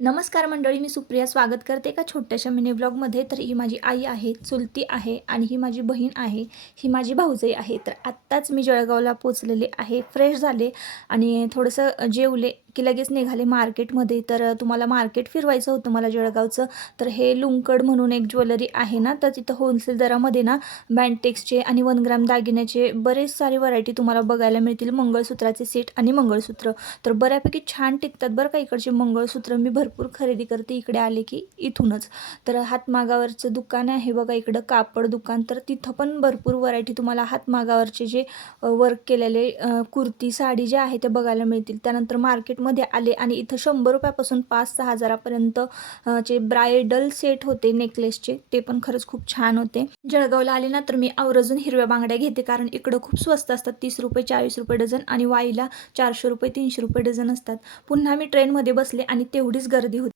नमस्कार मंडळी, मी सुप्रिया स्वागत करते एका छोट्याशा मिनी ब्लॉगमध्ये. तर ही माझी आई आहे, चुलती आहे आणि ही माझी बहीण आहे, ही माझी भाऊजाई आहे. तर आत्ताच मी जळगावला पोचलेले आहे, फ्रेश झाले आणि थोडंसं जेवले की लगेच निघाले मार्केटमध्ये. तर तुम्हाला मार्केट फिरवायचं होतं मला जळगावचं. तर हे लुंकड म्हणून एक ज्वेलरी आहे ना, तर तिथं होलसेल दरामध्ये ना बँटेक्सचे आणि 1 ग्राम दागिन्याचे बरेच सारे व्हरायटी तुम्हाला बघायला मिळतील. मंगळसूत्राचे सेट आणि मंगळसूत्र तर बऱ्यापैकी छान टिकतात बरं का. इकडचे मंगळसूत्र मी भरपूर खरेदी करते इकडे आले की इथूनच. तर हातमागावरचं दुकान आहे बघा इकडं, कापड दुकान. तर तिथं पण भरपूर व्हरायटी तुम्हाला हातमागावरचे जे वर्क केलेले कुर्ती साडी जे आहे ते बघायला मिळतील. त्यानंतर मार्केटमध्ये आले आणि इथं 100 रुपयापासून 5-6 हजारापर्यंत चे ब्रायडल सेट होते नेकलेसचे, ते पण खरंच खूप छान होते. जळगावला आले ना तर मी आवर्जून हिरव्या बांगड्या घेते, कारण इकडं खूप स्वस्त असतात, 30 रुपये 40 रुपये डझन आणि वाईला 400 रुपये 300 रुपये डझन असतात. पुन्हा मी ट्रेनमध्ये बसले आणि तेवढीच गर्दी होती.